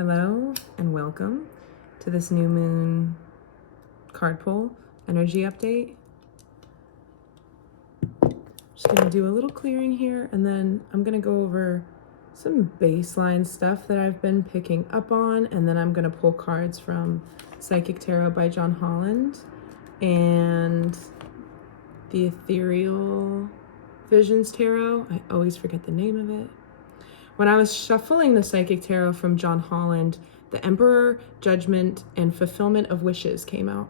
Hello and welcome to this new moon card pull energy update. Just gonna do a little clearing here, and then I'm gonna go over some baseline stuff that I've been picking up on, and then I'm gonna pull cards from Psychic Tarot by John Holland and the Ethereal Visions Tarot. I always forget the name of it. When I was shuffling the Psychic Tarot from John Holland, the Emperor, Judgment, and Fulfillment of Wishes came out.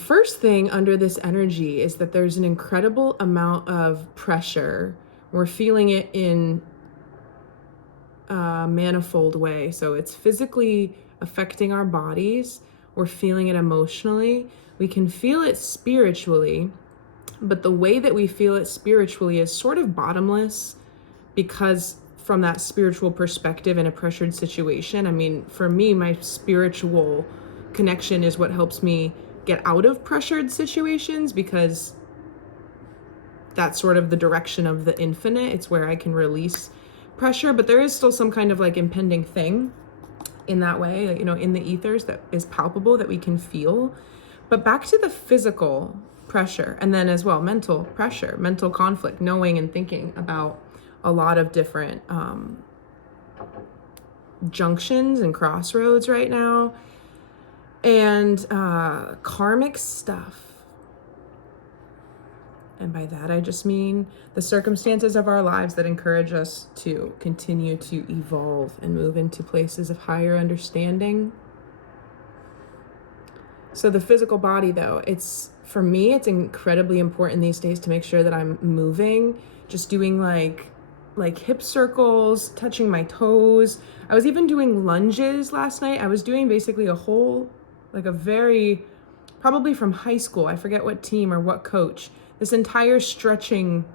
First thing under this energy is that there's an incredible amount of pressure. We're feeling it in a manifold way. So it's physically affecting our bodies. We're feeling it emotionally. We can feel it spiritually. But the way that we feel it spiritually is sort of bottomless, because from that spiritual perspective in a pressured situation, I mean, for me, my spiritual connection is what helps me get out of pressured situations, because that's sort of the direction of the infinite. It's where I can release pressure, but there is still some kind of like impending thing in that way, like, in the ethers that is palpable, that we can feel. But back to the physical pressure, and then as well mental pressure, mental conflict, knowing and thinking about a lot of different junctions and crossroads right now, and karmic stuff. And by that I just mean the circumstances of our lives that encourage us to continue to evolve and move into places of higher understanding. So the physical body, though, for me, it's incredibly important these days to make sure that I'm moving, just doing like hip circles, touching my toes. I was even doing lunges last night. I was doing basically probably from high school, I forget what team or what coach, this entire stretching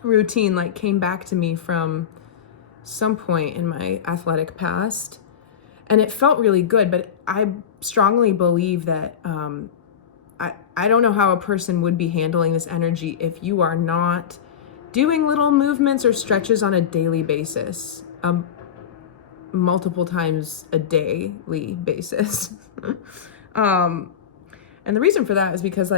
routine came back to me from some point in my athletic past. And it felt really good, but I strongly believe that I don't know how a person would be handling this energy if you are not doing little movements or stretches on a daily basis, multiple times a daily basis. And the reason for that is because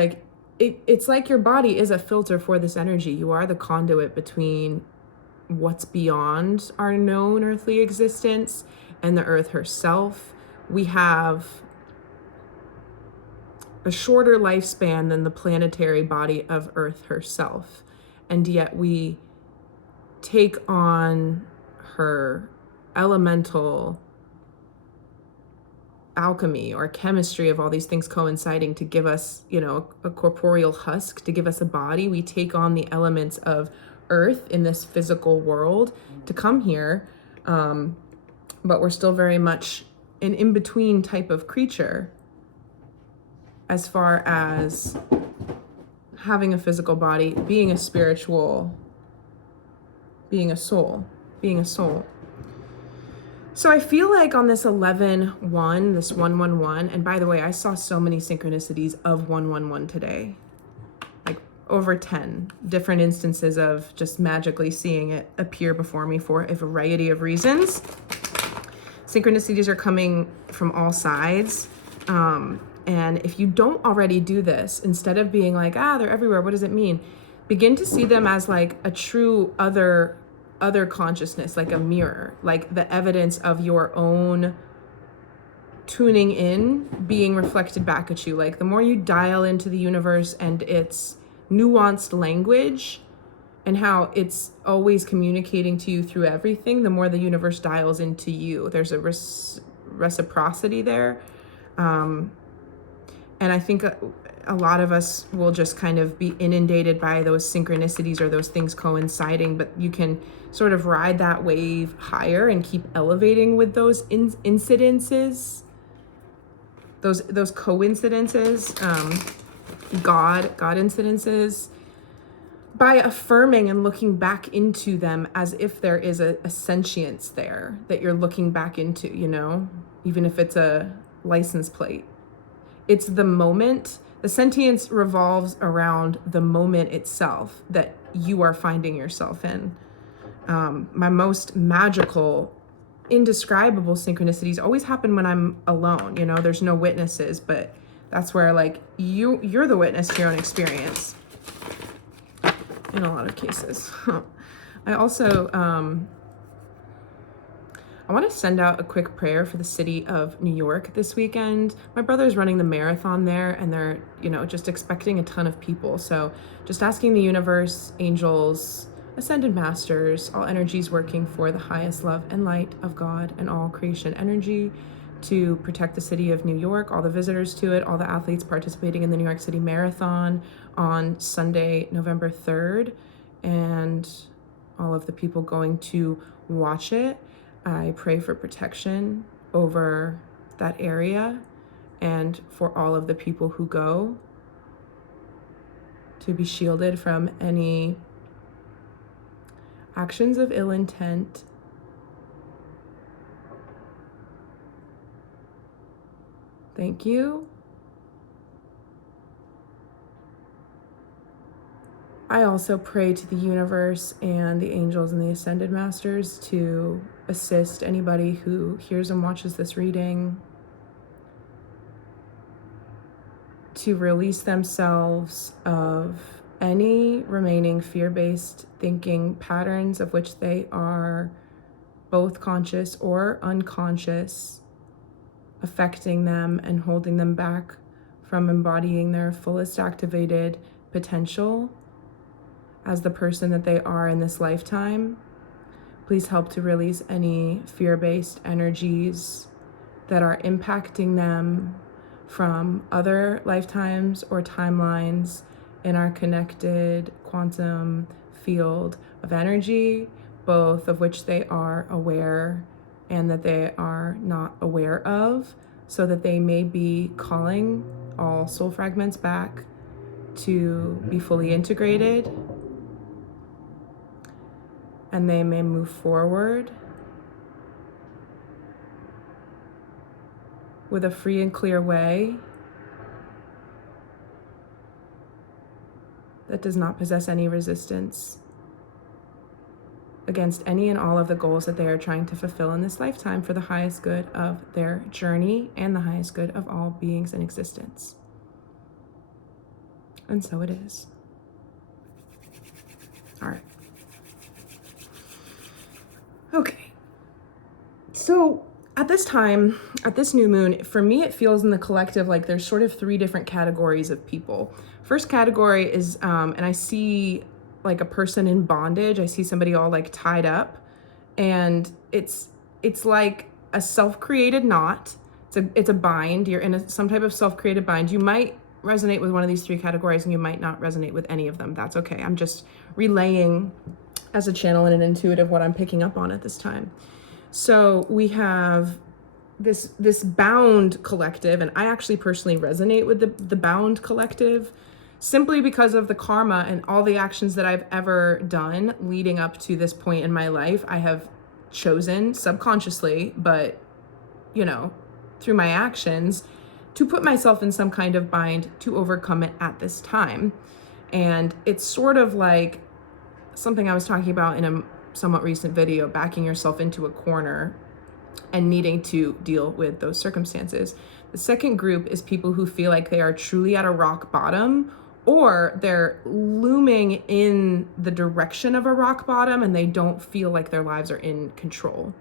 it's like your body is a filter for this energy. You are the conduit between what's beyond our known earthly existence and the earth herself. We have a shorter lifespan than the planetary body of Earth herself, and yet we take on her elemental alchemy or chemistry of all these things coinciding to give us, a corporeal husk, to give us a body. We take on the elements of Earth in this physical world to come here, but we're still very much an in-between type of creature as far as having a physical body, being a spiritual, being a soul. So I feel like on this 11-1, this 111, and by the way, I saw so many synchronicities of 111 today, over 10 different instances of just magically seeing it appear before me for a variety of reasons. Synchronicities are coming from all sides. And if you don't already do this, instead of being like, they're everywhere, what does it mean? Begin to see them as like a true other consciousness, like a mirror, like the evidence of your own tuning in being reflected back at you. Like the more you dial into the universe and its nuanced language and how it's always communicating to you through everything, the more the universe dials into you. There's a reciprocity there. And I think a lot of us will just kind of be inundated by those synchronicities or those things coinciding, but you can sort of ride that wave higher and keep elevating with those incidences, those coincidences, God incidences, by affirming and looking back into them as if there is a sentience there that you're looking back into, even if it's a license plate. It's the moment. The sentience revolves around the moment itself that you are finding yourself in. My most magical indescribable synchronicities always happen when I'm alone. You know, there's no witnesses, but that's where like you're the witness to your own experience in a lot of cases. I also I want to send out a quick prayer for the city of New York this weekend. My brother's running the marathon there, and they're, you know, just expecting a ton of people. So just asking the universe, angels, ascended masters, all energies working for the highest love and light of God and all creation energy to protect the city of New York, all the visitors to it, all the athletes participating in the New York City Marathon on Sunday, November 3rd, and all of the people going to watch it. I pray for protection over that area and for all of the people who go, to be shielded from any actions of ill intent, thank you. I also pray to the universe and the angels and the ascended masters to assist anybody who hears and watches this reading to release themselves of any remaining fear-based thinking patterns of which they are both conscious or unconscious, affecting them and holding them back from embodying their fullest activated potential as the person that they are in this lifetime. Please help to release any fear-based energies that are impacting them from other lifetimes or timelines in our connected quantum field of energy, both of which they are aware and that they are not aware of, so that they may be calling all soul fragments back to be fully integrated, and they may move forward with a free and clear way that does not possess any resistance against any and all of the goals that they are trying to fulfill in this lifetime for the highest good of their journey and the highest good of all beings in existence. And so it is. All right. Okay. So at this time, at this new moon, for me, it feels in the collective like there's sort of three different categories of people. First category is, and I see like a person in bondage. I see somebody all like tied up, and it's like a self-created knot. It's a bind. You're in some type of self-created bind. You might resonate with one of these three categories, and you might not resonate with any of them. That's okay. I'm just relaying as a channel and an intuitive what I'm picking up on at this time. So we have this bound collective, and I actually personally resonate with the bound collective simply because of the karma and all the actions that I've ever done leading up to this point in my life. I have chosen subconsciously, but you know, through my actions, to put myself in some kind of bind to overcome it at this time. And it's sort of like something I was talking about in a somewhat recent video, backing yourself into a corner and needing to deal with those circumstances. The second group is people who feel like they are truly at a rock bottom, or they're looming in the direction of a rock bottom and they don't feel like their lives are in control.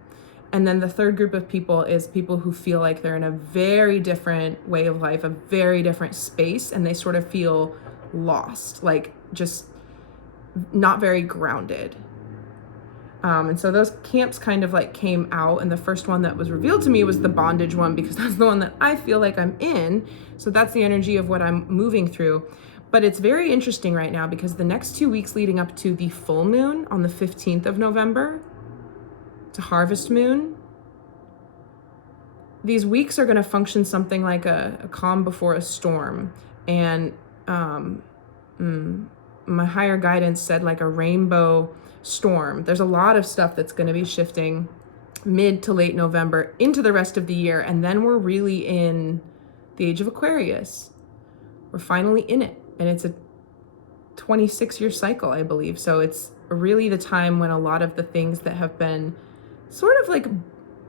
And then the third group of people is people who feel like they're in a very different way of life, a very different space, and they sort of feel lost, like just not very grounded. And so those camps kind of like came out, and the first one that was revealed to me was the bondage one, because that's the one that I feel like I'm in. So that's the energy of what I'm moving through. But it's very interesting right now because the next 2 weeks leading up to the full moon on the 15th of November, to harvest moon, these weeks are going to function something like a calm before a storm. And my higher guidance said like a rainbow storm. There's a lot of stuff that's going to be shifting mid to late November into the rest of the year. And then we're really in the age of Aquarius. We're finally in it. And it's a 26-year cycle, I believe. So it's really the time when a lot of the things that have been sort of like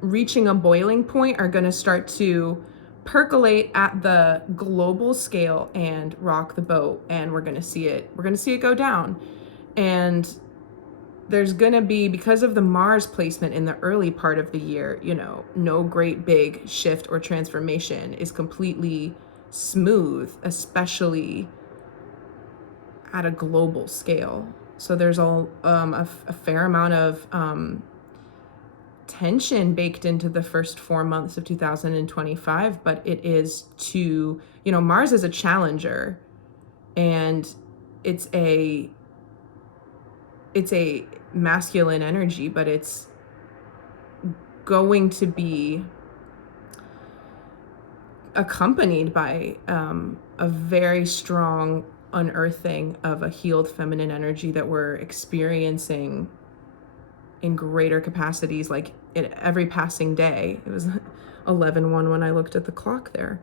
reaching a boiling point are going to start to percolate at the global scale and rock the boat, and we're going to see it go down. And there's going to be, because of the Mars placement in the early part of the year, no great big shift or transformation is completely smooth, especially at a global scale. So there's a fair amount of tension baked into the first 4 months of 2025, but it is Mars is a challenger, and it's a masculine energy, but it's going to be accompanied by a very strong unearthing of a healed feminine energy that we're experiencing in greater capacities, like in every passing day. It was 11:01 when I looked at the clock there.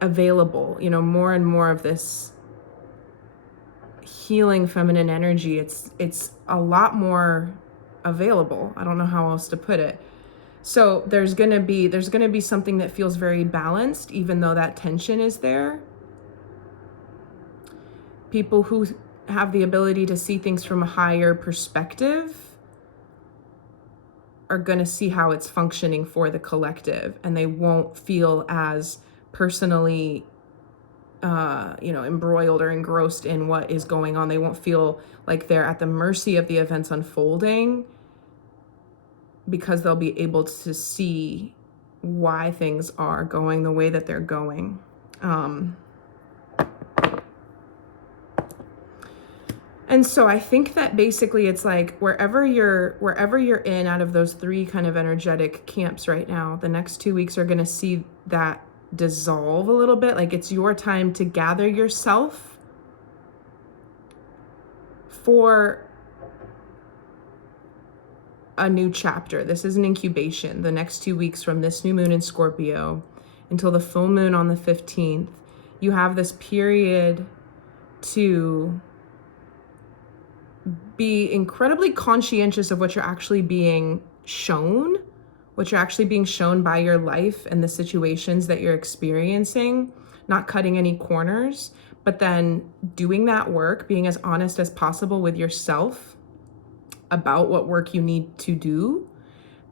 Available, more and more of this healing feminine energy. It's a lot more available. I don't know how else to put it. So there's gonna be something that feels very balanced, even though that tension is there. People who have the ability to see things from a higher perspective are gonna see how it's functioning for the collective, and they won't feel as personally embroiled or engrossed in what is going on. They won't feel like they're at the mercy of the events unfolding, because they'll be able to see why things are going the way that they're going. And so I think that basically it's like wherever you're in out of those three kind of energetic camps right now, the next 2 weeks are going to see that dissolve a little bit. Like it's your time to gather yourself for a new chapter. This is an incubation. The next 2 weeks from this new moon in Scorpio until the full moon on the 15th, you have this period to be incredibly conscientious of what you're actually being shown, by your life and the situations that you're experiencing, not cutting any corners, but then doing that work, being as honest as possible with yourself about what work you need to do,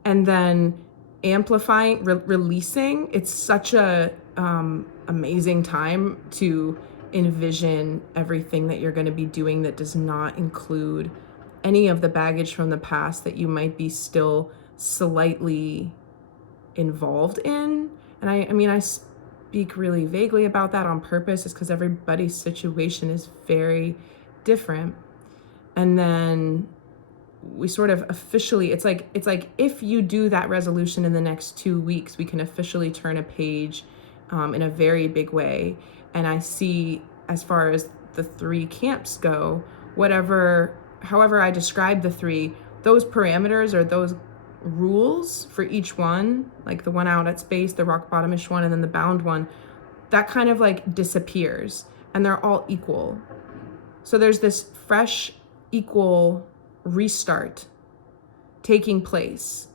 and then amplifying, releasing. It's such a amazing time to envision everything that you're going to be doing that does not include any of the baggage from the past that you might be still slightly involved in. And I speak really vaguely about that on purpose, is because everybody's situation is very different. And then we sort of officially, it's like if you do that resolution in the next 2 weeks, we can officially turn a page in a very big way. And I see, as far as the three camps go, however I describe the three, those parameters or those rules for each one, like the one out at space, the rock bottomish one, and then the bound one, that kind of like disappears, and they're all equal. So there's this fresh, equal restart taking place.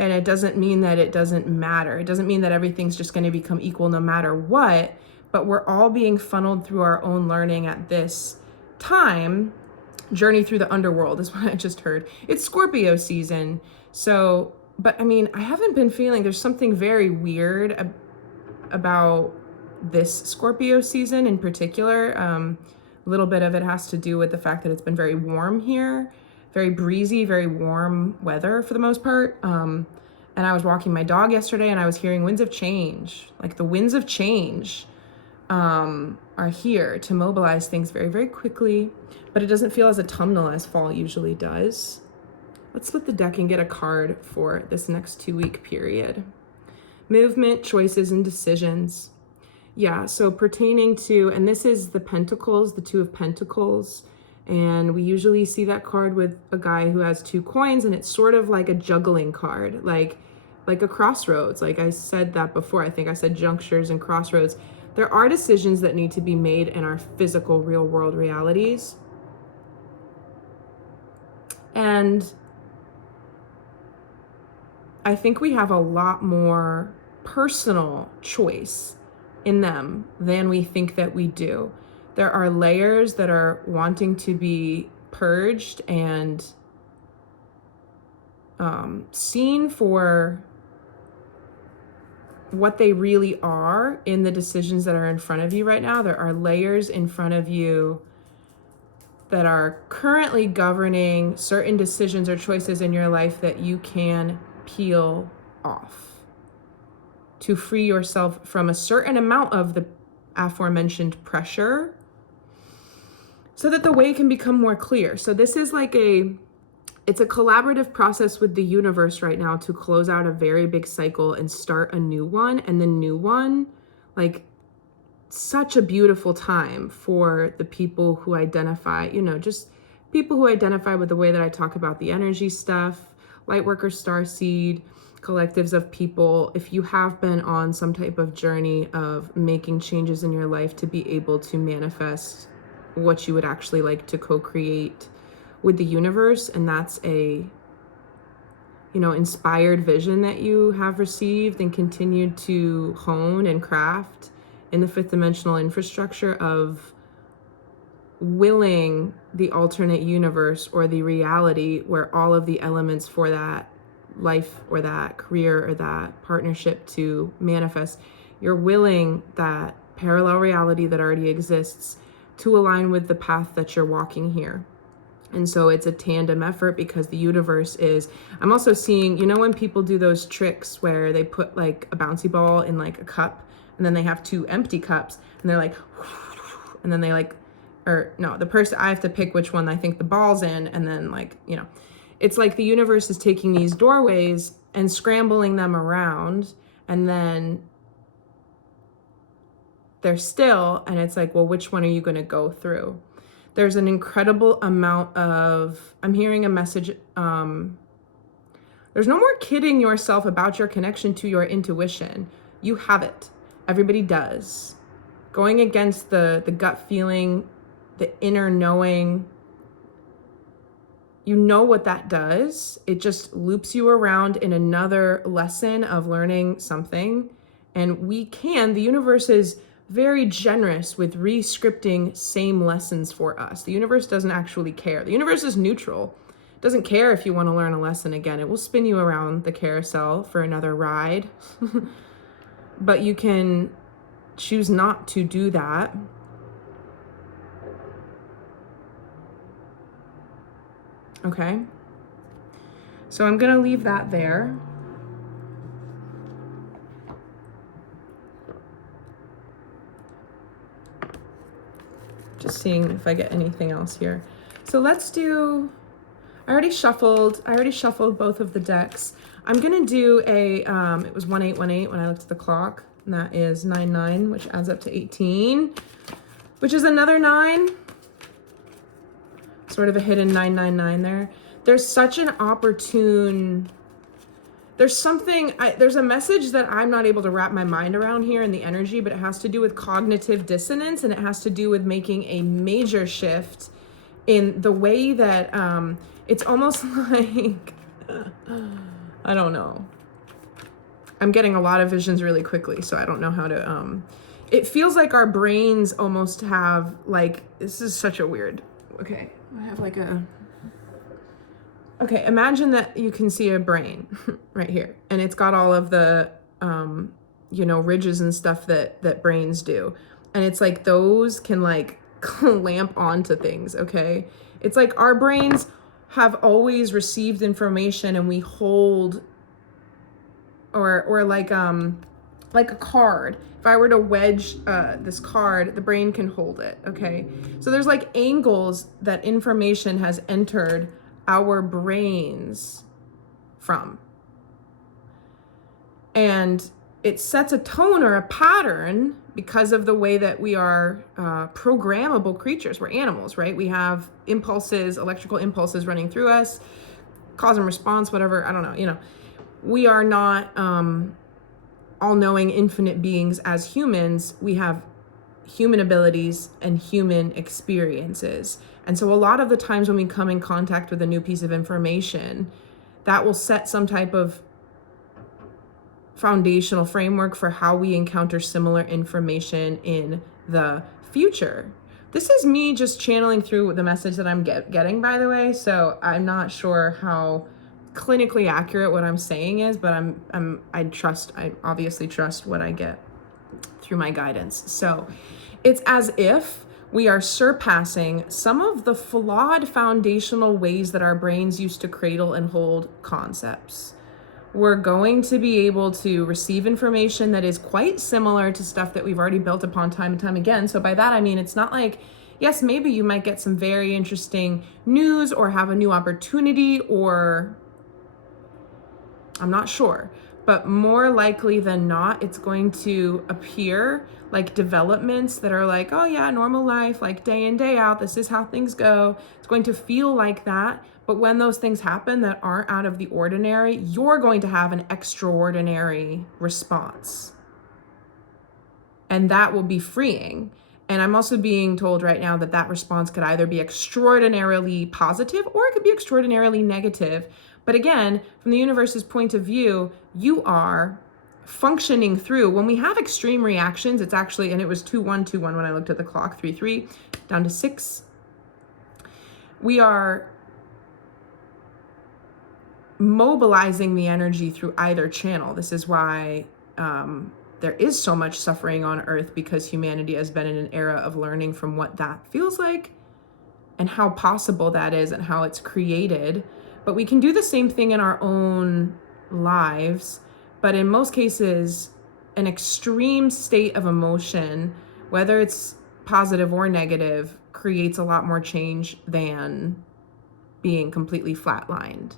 And it doesn't mean that it doesn't matter. It doesn't mean that everything's just going to become equal no matter what, but we're all being funneled through our own learning at this time. Journey through the underworld is what I just heard. It's Scorpio season. So, but I haven't been feeling, there's something very weird about this Scorpio season in particular. A little bit of it has to do with the fact that it's been very warm here, very breezy, very warm weather for the most part. And I was walking my dog yesterday and I was hearing winds of change. Like the winds of change are here to mobilize things very, very quickly, but it doesn't feel as autumnal as fall usually does. Let's split the deck and get a card for this next 2 week period. Movement, choices, and decisions. Yeah, so pertaining to, and this is the Pentacles, the Two of Pentacles, and we usually see that card with a guy who has 2 coins, and it's sort of like a juggling card, like a crossroads. Like I said that before, I think I said junctures and crossroads. There are decisions that need to be made in our physical real world realities. And I think we have a lot more personal choice in them than we think that we do. There are layers that are wanting to be purged and seen for what they really are in the decisions that are in front of you right now. There are layers in front of you that are currently governing certain decisions or choices in your life that you can peel off to free yourself from a certain amount of the aforementioned pressure so that the way can become more clear. So this is like it's a collaborative process with the universe right now to close out a very big cycle and start a new one. And the new one, like, such a beautiful time for the people who identify, just people who identify with the way that I talk about the energy stuff, Lightworker, Starseed, collectives of people. If you have been on some type of journey of making changes in your life to be able to manifest what you would actually like to co-create with the universe, and that's a inspired vision that you have received and continued to hone and craft in the fifth dimensional infrastructure of willing the alternate universe or the reality where all of the elements for that life or that career or that partnership to manifest, you're willing that parallel reality that already exists to align with the path that you're walking here. And so it's a tandem effort because the universe is, I'm also seeing, when people do those tricks where they put like a bouncy ball in like a cup and then they have two empty cups and they're like, and then they like, or no, the person, I have to pick which one I think the ball's in. And then like, it's like the universe is taking these doorways and scrambling them around, and then they're still, and it's like, well, which one are you going to go through? There's an incredible amount of, I'm hearing a message, there's no more kidding yourself about your connection to your intuition. You have it. Everybody does. Going against the gut feeling, the inner knowing, you know what that does. It just loops you around in another lesson of learning something. And the universe is very generous with re-scripting same lessons for us. The universe doesn't actually care. The universe is neutral. It doesn't care if you want to learn a lesson again. It will spin you around the carousel for another ride. But you can choose not to do that. Okay. So I'm going to leave that there. Just seeing if I get anything else here. So let's do, I already shuffled both of the decks. I'm gonna do it was 1818 when I looked at the clock, and that is 99, which adds up to 18, which is another 9. Sort of a hidden 999 there. There's such an opportune, there's a message that I'm not able to wrap my mind around here in the energy, but it has to do with cognitive dissonance, and it has to do with making a major shift in the way that it's almost like, I don't know. I'm getting a lot of visions really quickly, so I don't know how to, it feels like our brains almost have like, this is such a weird, okay, I have like okay, imagine that you can see a brain right here, and it's got all of the, ridges and stuff that brains do. And it's like those can like clamp onto things, okay? It's like our brains have always received information, and we hold, or like a card. If I were to wedge this card, the brain can hold it, okay? So there's like angles that information has entered our brains from. And it sets a tone or a pattern because of the way that we are programmable creatures. We're animals, right? We have impulses, electrical impulses running through us, cause and response, whatever, I don't know, we are not all-knowing infinite beings as humans. We have human abilities and human experiences. And so a lot of the times when we come in contact with a new piece of information, that will set some type of foundational framework for how we encounter similar information in the future. This is me just channeling through the message that I'm getting, by the way. So I'm not sure how clinically accurate what I'm saying is, but I obviously trust what I get through my guidance. So it's as if we are surpassing some of the flawed foundational ways that our brains used to cradle and hold concepts. We're going to be able to receive information that is quite similar to stuff that we've already built upon time and time again. So by that, I mean, it's not like, yes, maybe you might get some very interesting news or have a new opportunity, or I'm not sure, but more likely than not, it's going to appear like developments that are like, oh yeah, normal life, like day in, day out, this is how things go. It's going to feel like that. But when those things happen that aren't out of the ordinary, you're going to have an extraordinary response. And that will be freeing. And I'm also being told right now that that response could either be extraordinarily positive or it could be extraordinarily negative. But again, from the universe's point of view, you are functioning through. When we have extreme reactions, it's actually, and it was 2-1-2-1 when I looked at the clock, 3-3, down to 6. We are mobilizing the energy through either channel. This is why there is so much suffering on Earth, because humanity has been in an era of learning from what that feels like and how possible that is and how it's created. But we can do the same thing in our own lives. But in most cases, an extreme state of emotion, whether it's positive or negative, creates a lot more change than being completely flatlined.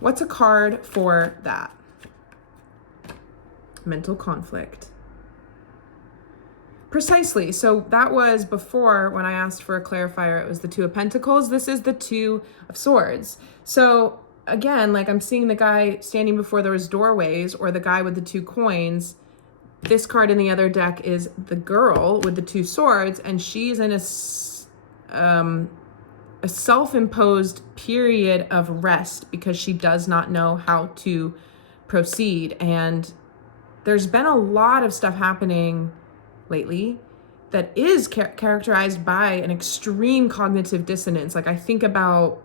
What's a card for that? Mental conflict. Precisely. So that was before, when I asked for a clarifier, it was the 2 of Pentacles. This is the 2 of Swords. So again, like I'm seeing the guy standing before those doorways, or the guy with the 2 coins. This card in the other deck is the girl with the 2 swords, and she's in a self-imposed period of rest because she does not know how to proceed. And there's been a lot of stuff happening lately that is characterized by an extreme cognitive dissonance. Like I think about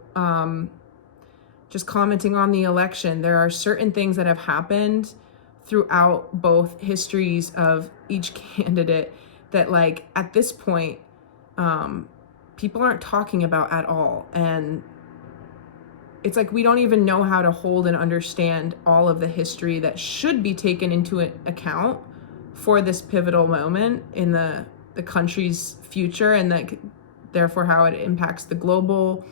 just commenting on the election, there are certain things that have happened throughout both histories of each candidate that, like, at this point, people aren't talking about at all. And it's like we don't even know how to hold and understand all of the history that should be taken into account for this pivotal moment in the country's future, and that therefore how it impacts the global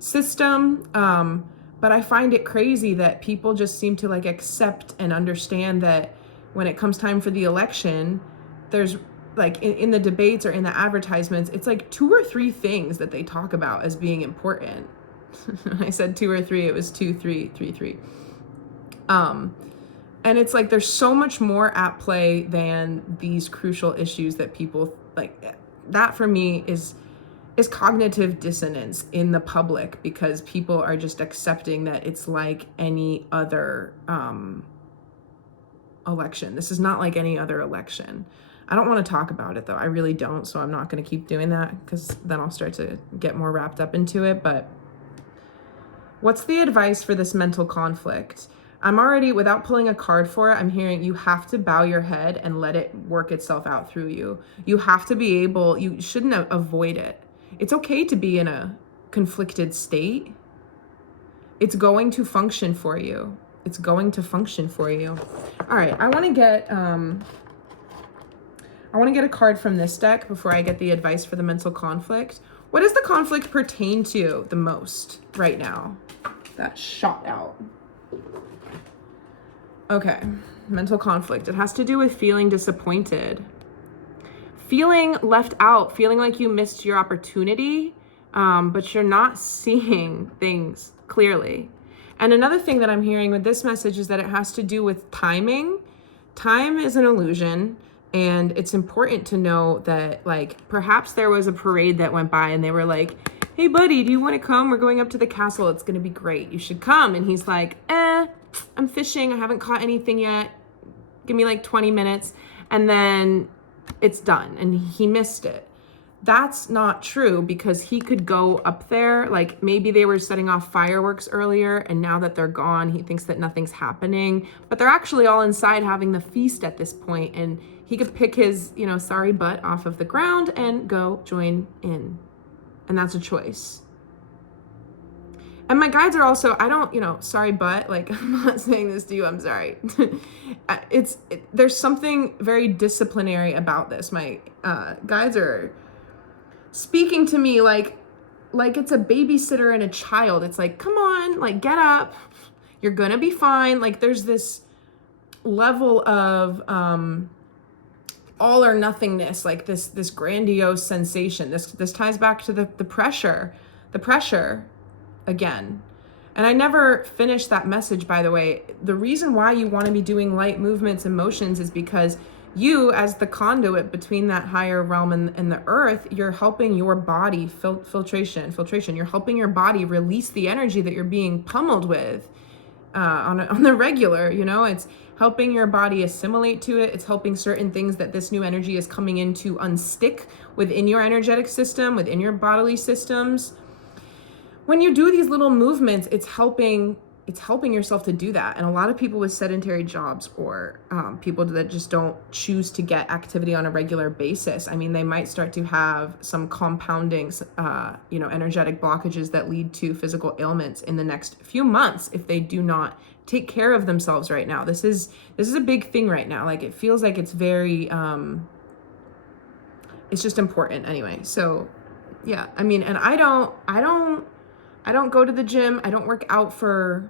system. But I find it crazy that people just seem to like accept and understand that when it comes time for the election, there's like in the debates or in the advertisements, it's like 2 or 3 things that they talk about as being important. When I said 2 or 3, it was 2, 3, 3, 3. And it's like there's so much more at play than these crucial issues that people like. That for me is cognitive dissonance in the public, because people are just accepting that it's like any other election. This is not like any other election. I don't want to talk about it though. I really don't. So I'm not going to keep doing that, because then I'll start to get more wrapped up into it. But what's the advice for this mental conflict? I'm already, without pulling a card for it, I'm hearing you have to bow your head and let it work itself out through you. You have to be able, you shouldn't avoid it. It's okay to be in a conflicted state. It's going to function for you. It's going to function for you. All right, I want to get a card from this deck before I get the advice for the mental conflict. What does the conflict pertain to the most right now? That shot out. Okay, mental conflict. It has to do with feeling disappointed, feeling left out, feeling like you missed your opportunity, but you're not seeing things clearly. And another thing that I'm hearing with this message is that it has to do with timing. Time is an illusion, and it's important to know that, like, perhaps there was a parade that went by and they were like, hey buddy, do you want to come? We're going up to the castle. It's going to be great. You should come. And he's like, I'm fishing. I haven't caught anything yet. Give me like 20 minutes. And then it's done. And he missed it. That's not true, because he could go up there, like maybe they were setting off fireworks earlier and now that they're gone, he thinks that nothing's happening, but they're actually all inside having the feast at this point, and he could pick his, sorry butt off of the ground and go join in. And that's a choice. And my guides are also, I don't, sorry butt, like I'm not saying this to you, I'm sorry. There's something very disciplinary about this. My guides are speaking to me like it's a babysitter and a child. It's like, come on, like get up, you're gonna be fine. Like there's this level of all or nothingness, like this grandiose sensation. This ties back to the pressure again. And I never finished that message, by the way. The reason why you want to be doing light movements and motions is because you, as the conduit between that higher realm and the earth, you're helping your body filtration. You're helping your body release the energy that you're being pummeled with on the regular. It's helping your body assimilate to it. It's helping certain things that this new energy is coming in to unstick within your energetic system, within your bodily systems. When you do these little movements, it's helping yourself to do that. And a lot of people with sedentary jobs, or people that just don't choose to get activity on a regular basis, I mean, they might start to have some compounding, energetic blockages that lead to physical ailments in the next few months if they do not take care of themselves right now. This is a big thing right now. Like, it feels like it's very, it's just important anyway. So yeah, I mean, and I don't go to the gym. I don't work out for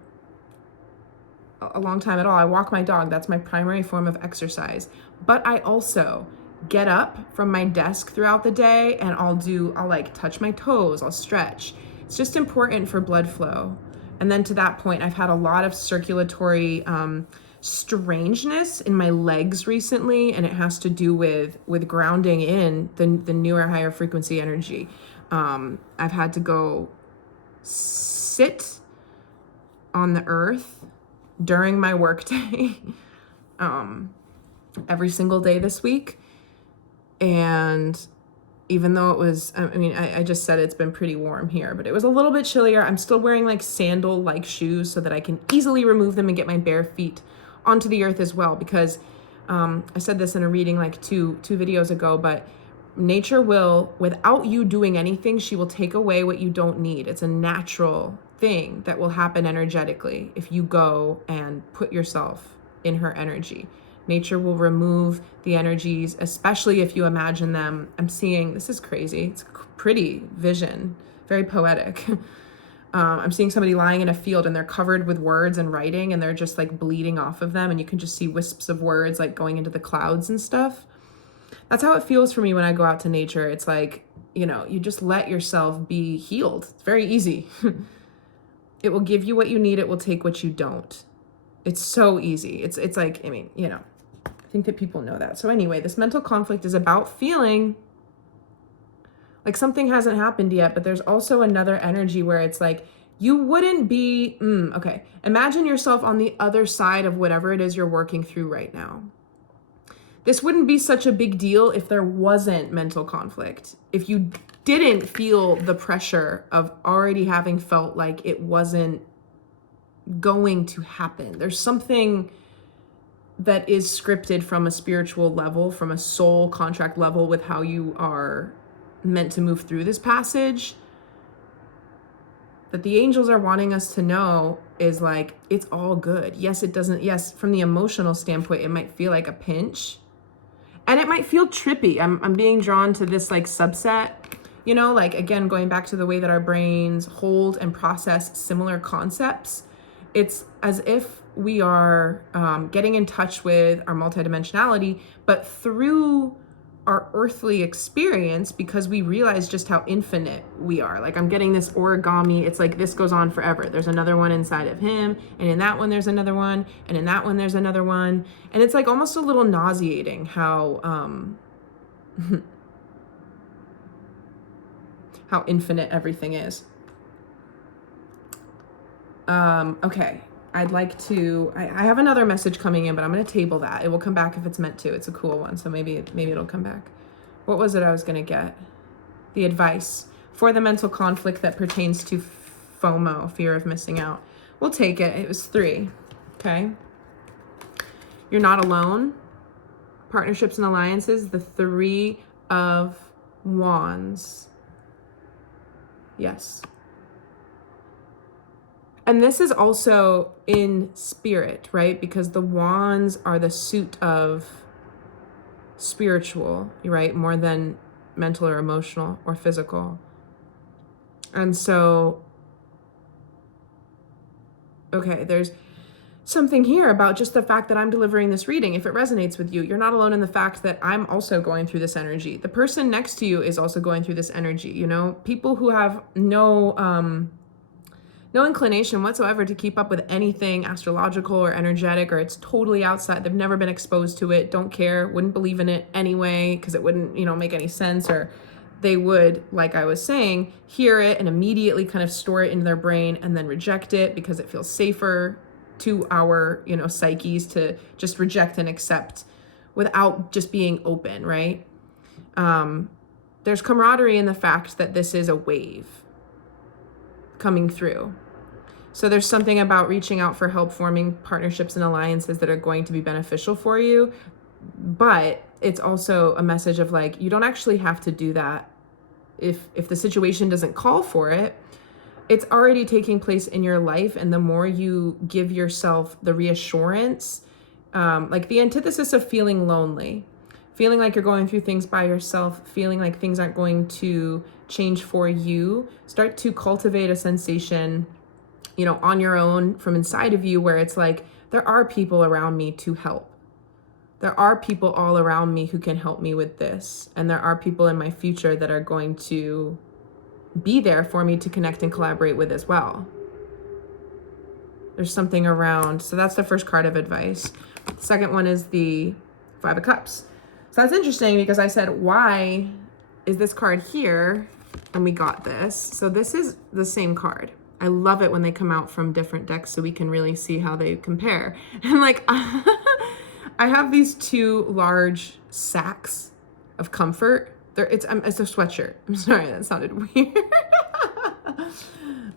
a long time at all. I walk my dog. That's my primary form of exercise. But I also get up from my desk throughout the day and I'll like touch my toes. I'll stretch. It's just important for blood flow. And then to that point, I've had a lot of circulatory strangeness in my legs recently, and it has to do with grounding in the newer, higher frequency energy. I've had to go sit on the earth during my workday every single day this week. And even though it was, I just said it's been pretty warm here, but it was a little bit chillier. I'm still wearing like sandal-like shoes so that I can easily remove them and get my bare feet onto the earth as well. Because I said this in a reading like two videos ago, but nature will, without you doing anything, she will take away what you don't need. It's a natural thing that will happen energetically if you go and put yourself in her energy. Nature will remove the energies, especially if you imagine them. I'm seeing, this is crazy. It's pretty vision, very poetic. I'm seeing somebody lying in a field and they're covered with words and writing and they're just like bleeding off of them. And you can just see wisps of words like going into the clouds and stuff. That's how it feels for me when I go out to nature. It's like, you just let yourself be healed. It's very easy. It will give you what you need. It will take what you don't. It's so easy. It's like, I think that people know that. So anyway, this mental conflict is about feeling like something hasn't happened yet, but there's also another energy where it's like, you wouldn't be, okay. Imagine yourself on the other side of whatever it is you're working through right now. This wouldn't be such a big deal if there wasn't mental conflict. If you didn't feel the pressure of already having felt like it wasn't going to happen. There's something that is scripted from a spiritual level, from a soul contract level with how you are meant to move through this passage, that the angels are wanting us to know is like, it's all good. Yes, it doesn't. Yes, from the emotional standpoint, it might feel like a pinch. And it might feel trippy. I'm being drawn to this like subset, like again, going back to the way that our brains hold and process similar concepts. It's as if we are getting in touch with our multidimensionality, but through our earthly experience, because we realize just how infinite we are. Like, I'm getting this origami. It's like this goes on forever. There's another one inside of him, and in that one there's another one, and in that one there's another one. And it's like almost a little nauseating how how infinite everything is. Okay. I have another message coming in, but I'm going to table that. It will come back if it's meant to. It's a cool one. So maybe it'll come back. What was it I was going to get? The advice for the mental conflict that pertains to FOMO, fear of missing out. We'll take it. It was 3. Okay. You're not alone. Partnerships and alliances, the 3 of Wands. Yes. And this is also in spirit, right? Because the wands are the suit of spiritual, right? More than mental or emotional or physical. And so, okay, there's something here about just the fact that I'm delivering this reading. If it resonates with you, you're not alone in the fact that I'm also going through this energy. The person next to you is also going through this energy, you know? People who have no inclination whatsoever to keep up with anything astrological or energetic, or it's totally outside. They've never been exposed to it, don't care, wouldn't believe in it anyway, because it wouldn't, make any sense, or they would, like I was saying, hear it and immediately kind of store it into their brain and then reject it because it feels safer to our, psyches to just reject and accept without just being open, right? There's camaraderie in the fact that this is a wave coming through. So there's something about reaching out for help, forming partnerships and alliances that are going to be beneficial for you. But it's also a message of like, you don't actually have to do that if the situation doesn't call for it. It's already taking place in your life. And the more you give yourself the reassurance, like the antithesis of feeling lonely, feeling like you're going through things by yourself, feeling like things aren't going to change for you, start to cultivate a sensation, on your own from inside of you where it's like, there are people around me to help. There are people all around me who can help me with this. And there are people in my future that are going to be there for me to connect and collaborate with as well. There's something around, so that's the first card of advice. The second one is the 5 of Cups. So that's interesting because I said, why is this card here? And we got this. So this is the same card. I love it when they come out from different decks so we can really see how they compare. And like, I have these 2 large sacks of comfort. It's a sweatshirt. I'm sorry, that sounded weird.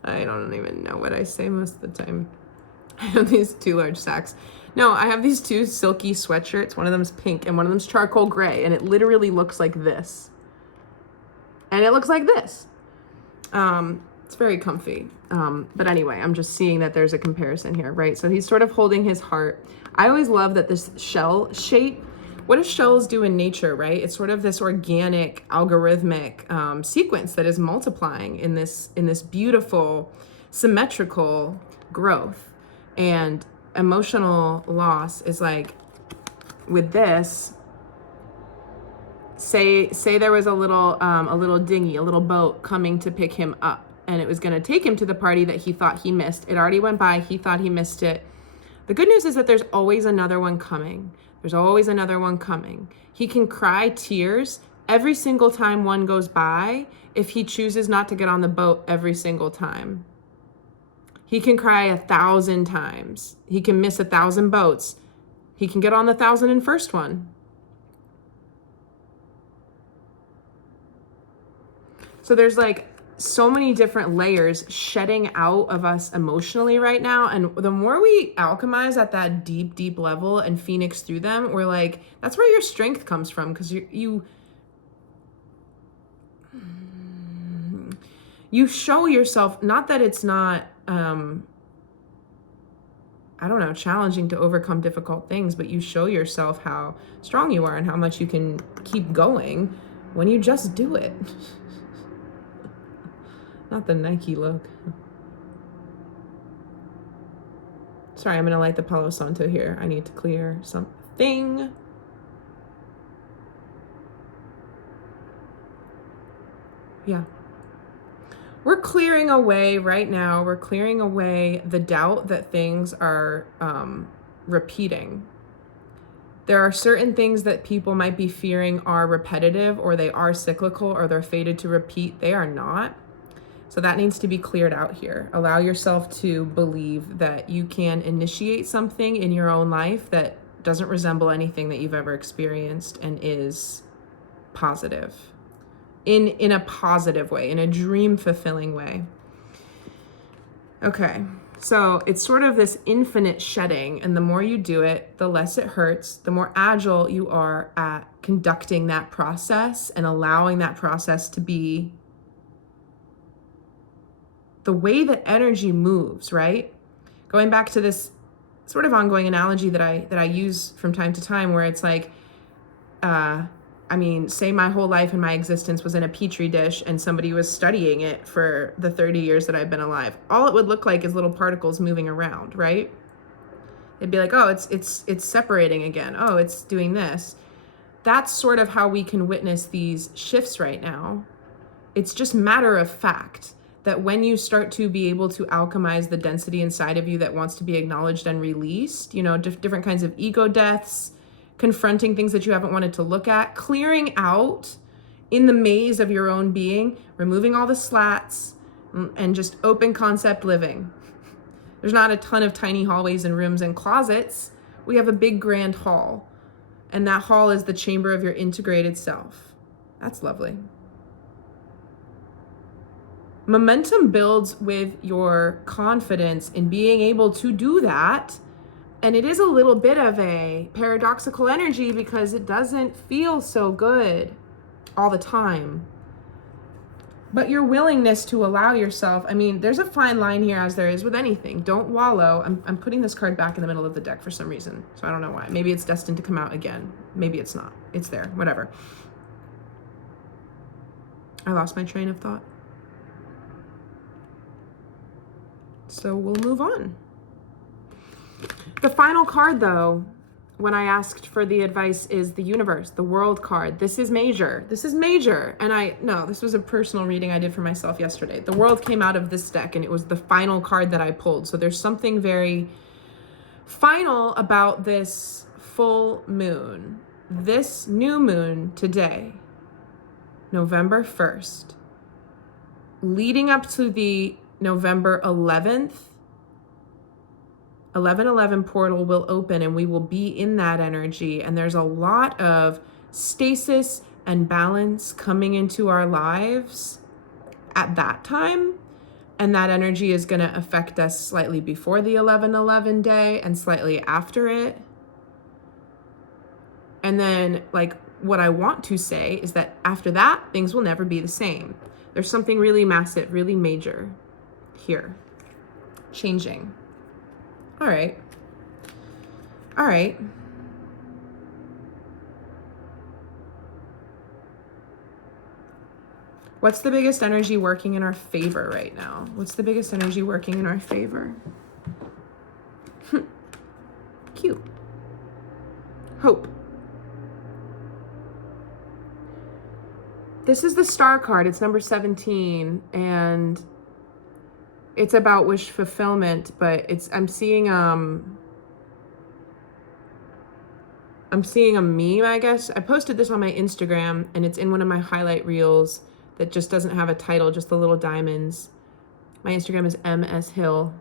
I don't even know what I say most of the time. I have these 2 large sacks. No, I have these 2 silky sweatshirts. One of them's pink and one of them's charcoal gray. And it literally looks like this. And it looks like this. It's very comfy. But anyway, I'm just seeing that there's a comparison here, right? So he's sort of holding his heart. I always love that this shell shape, what do shells do in nature, right? It's sort of this organic, algorithmic sequence that is multiplying in this beautiful, symmetrical growth. And emotional loss is like, with this, say there was a little dinghy, a little boat coming to pick him up, and it was going to take him to the party that he thought he missed. It already went by. He thought he missed it. The good news is that there's always another one coming. There's always another one coming. He can cry tears every single time one goes by if he chooses not to get on the boat every single time. He can cry 1,000 times. He can miss 1,000 boats. He can get on the 1,001st one. So there's like so many different layers shedding out of us emotionally right now. And the more we alchemize at that deep, deep level and phoenix through them, we're like, that's where your strength comes from. Because you show yourself, not that it's not, challenging to overcome difficult things, but you show yourself how strong you are and how much you can keep going when you just do it. Not the Nike look. Sorry, I'm going to light the Palo Santo here. I need to clear something. Yeah. We're clearing away right now. We're clearing away the doubt that things are repeating. There are certain things that people might be fearing are repetitive, or they are cyclical, or they're fated to repeat. They are not. So that needs to be cleared out here. Allow yourself to believe that you can initiate something in your own life that doesn't resemble anything that you've ever experienced and is positive. In a positive way, in a dream fulfilling way. Okay, so it's sort of this infinite shedding, and the more you do it, the less it hurts, the more agile you are at conducting that process and allowing that process to be the way that energy moves, right? Going back to this sort of ongoing analogy that I use from time to time, where it's like, say my whole life and my existence was in a petri dish and somebody was studying it for the 30 years that I've been alive. All it would look like is little particles moving around, right? It'd be like, oh, it's separating again. Oh, it's doing this. That's sort of how we can witness these shifts right now. It's just matter of fact that when you start to be able to alchemize the density inside of you that wants to be acknowledged and released, different kinds of ego deaths, confronting things that you haven't wanted to look at, clearing out in the maze of your own being, removing all the slats, and just open concept living. There's not a ton of tiny hallways and rooms and closets. We have a big grand hall, and that hall is the chamber of your integrated self. That's lovely. Momentum builds with your confidence in being able to do that. And it is a little bit of a paradoxical energy because it doesn't feel so good all the time. But your willingness to allow yourself, there's a fine line here, as there is with anything. Don't wallow. I'm putting this card back in the middle of the deck for some reason. So I don't know why. Maybe it's destined to come out again. Maybe it's not. It's there. Whatever. I lost my train of thought. So we'll move on. The final card, though, when I asked for the advice, is the universe, the world card. This is major. This is major. And this was a personal reading I did for myself yesterday. The world came out of this deck, and it was the final card that I pulled. So there's something very final about this full moon. This new moon today, November 1st, leading up to the November 11th, 11/11 portal will open, and we will be in that energy. And there's a lot of stasis and balance coming into our lives at that time. And that energy is going to affect us slightly before the 11/11 day and slightly after it. And then, what I want to say is that after that, things will never be the same. There's something really massive, really major here, changing. All right. What's the biggest energy working in our favor right now? What's the biggest energy working in our favor? Cute. Hope. This is the star card. It's number 17, and it's about wish fulfillment, but I'm seeing a meme, I guess. I posted this on my Instagram, and it's in one of my highlight reels that just doesn't have a title, just the little diamonds. My Instagram is mshill,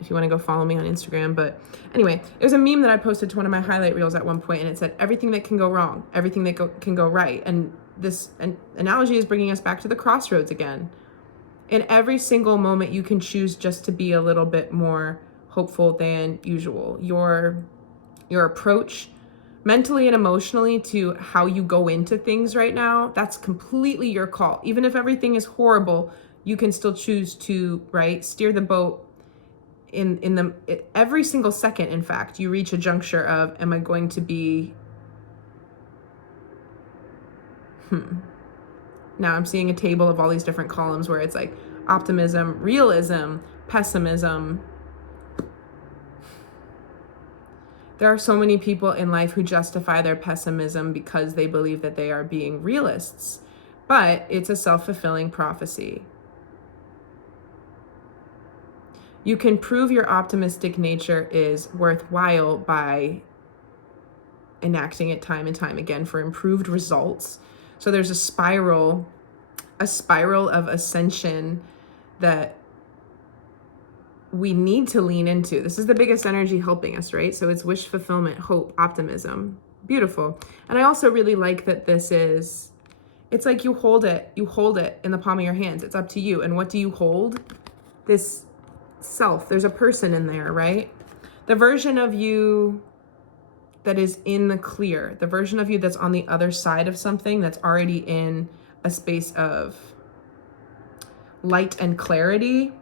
if you want to go follow me on Instagram. But anyway, it was a meme that I posted to one of my highlight reels at one point, and it said, everything that can go wrong, everything that can go right. And this analogy is bringing us back to the crossroads again. In every single moment, you can choose just to be a little bit more hopeful than usual. Your approach mentally and emotionally to how you go into things right now, that's completely your call. Even if everything is horrible, you can still choose to, steer the boat every single second. In fact, you reach a juncture of, am I going to be, Now I'm seeing a table of all these different columns where it's like optimism, realism, pessimism. There are so many people in life who justify their pessimism because they believe that they are being realists, but it's a self-fulfilling prophecy. You can prove your optimistic nature is worthwhile by enacting it time and time again for improved results. So there's a spiral of ascension that we need to lean into. This is the biggest energy helping us, right? So it's wish fulfillment, hope, optimism. Beautiful. And I also really like that it's like you hold it in the palm of your hands. It's up to you. And what do you hold? This self. There's a person in there, right? The version of you that is in the clear, the version of you that's on the other side of something, that's already in a space of light and clarity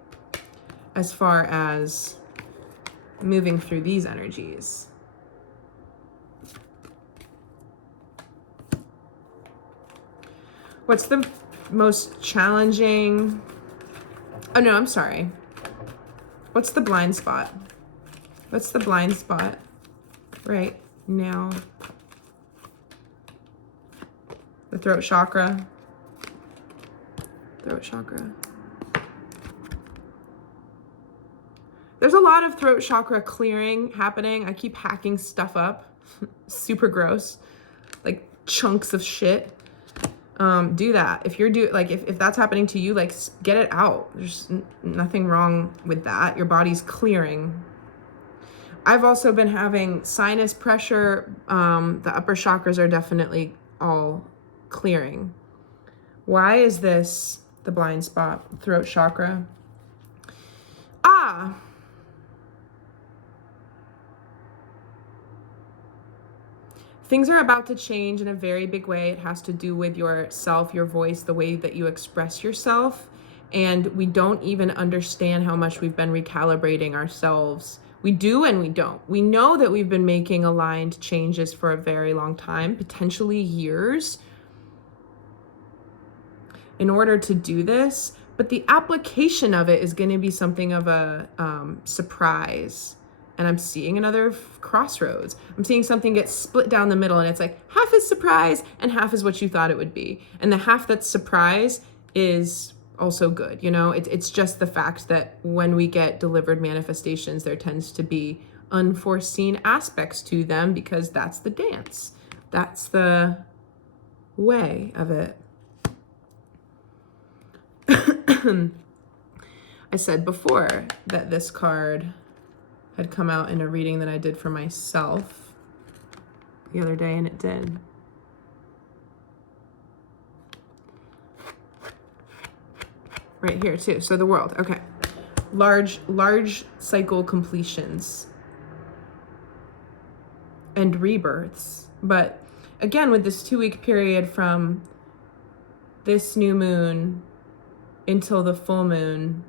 as far as moving through these energies. What's the most challenging? Oh no, I'm sorry. What's the blind spot? What's the blind spot right now? The throat chakra. Throat chakra. There's a lot of throat chakra clearing happening. I keep hacking stuff up. Super gross. Like chunks of shit. Do that. If you're if that's happening to you, like get it out. There's nothing wrong with that. Your body's clearing. I've also been having sinus pressure. The upper chakras are definitely all clearing. Why is this the blind spot? Throat chakra. Things are about to change in a very big way. It has to do with yourself, your voice, the way that you express yourself. And we don't even understand how much we've been recalibrating ourselves. We do and we don't. We know that we've been making aligned changes for a very long time, potentially years, in order to do this. But the application of it is going to be something of a surprise. And I'm seeing another crossroads. I'm seeing something get split down the middle, and it's like half is surprise and half is what you thought it would be. And the half that's surprise is also good. You know, it's just the fact that when we get delivered manifestations, there tends to be unforeseen aspects to them because that's the dance. That's the way of it. I said before that this card had come out in a reading that I did for myself the other day, and it did. Right here too. So the world. Okay. Large cycle completions and rebirths. But again, with this 2-week period from this new moon until the full moon,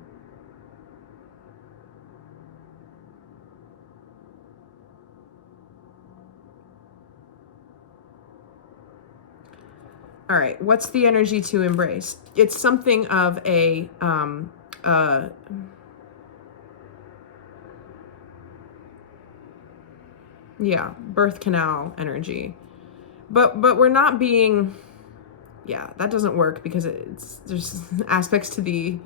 all right, what's the energy to embrace? It's something of a birth canal energy. But we're not being, that doesn't work because there's aspects to the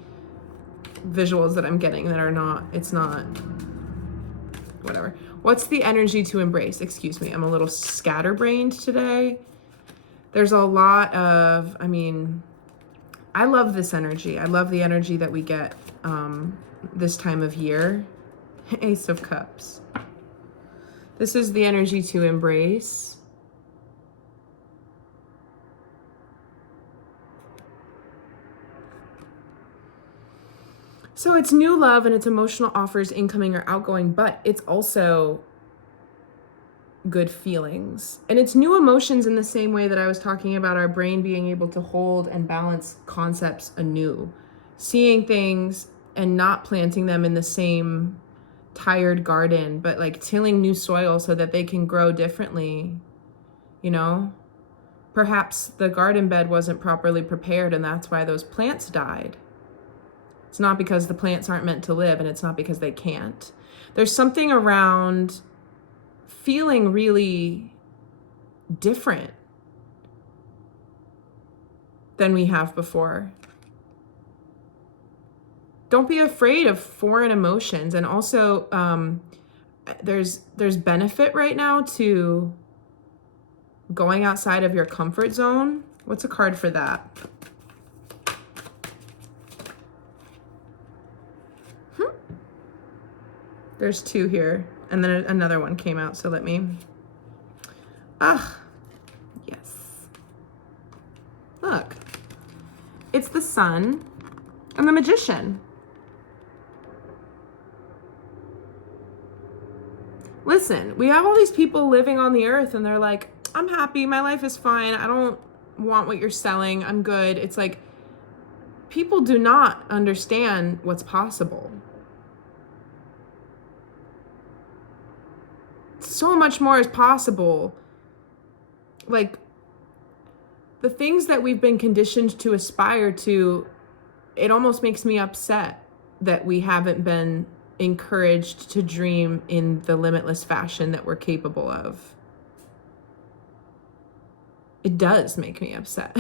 visuals that I'm getting that are not, it's not, whatever. What's the energy to embrace? Excuse me, I'm a little scatterbrained today. There's a lot of, I love this energy. I love the energy that we get this time of year. Ace of Cups. This is the energy to embrace. So it's new love and it's emotional offers, incoming or outgoing, but it's also good feelings. And it's new emotions in the same way that I was talking about our brain being able to hold and balance concepts anew. Seeing things and not planting them in the same tired garden, but like tilling new soil so that they can grow differently, you know? Perhaps the garden bed wasn't properly prepared and that's why those plants died. It's not because the plants aren't meant to live, and it's not because they can't. There's something around feeling really different than we have before. Don't be afraid of foreign emotions. And also, there's benefit right now to going outside of your comfort zone. What's a card for that? There's two here, and then another one came out, so let me, yes. Look, it's the Sun and the Magician. Listen, we have all these people living on the earth and they're like, I'm happy, my life is fine, I don't want what you're selling, I'm good. It's like, people do not understand what's possible. So much more is possible. Like, the things that we've been conditioned to aspire to, it almost makes me upset that we haven't been encouraged to dream in the limitless fashion that we're capable of. It does make me upset.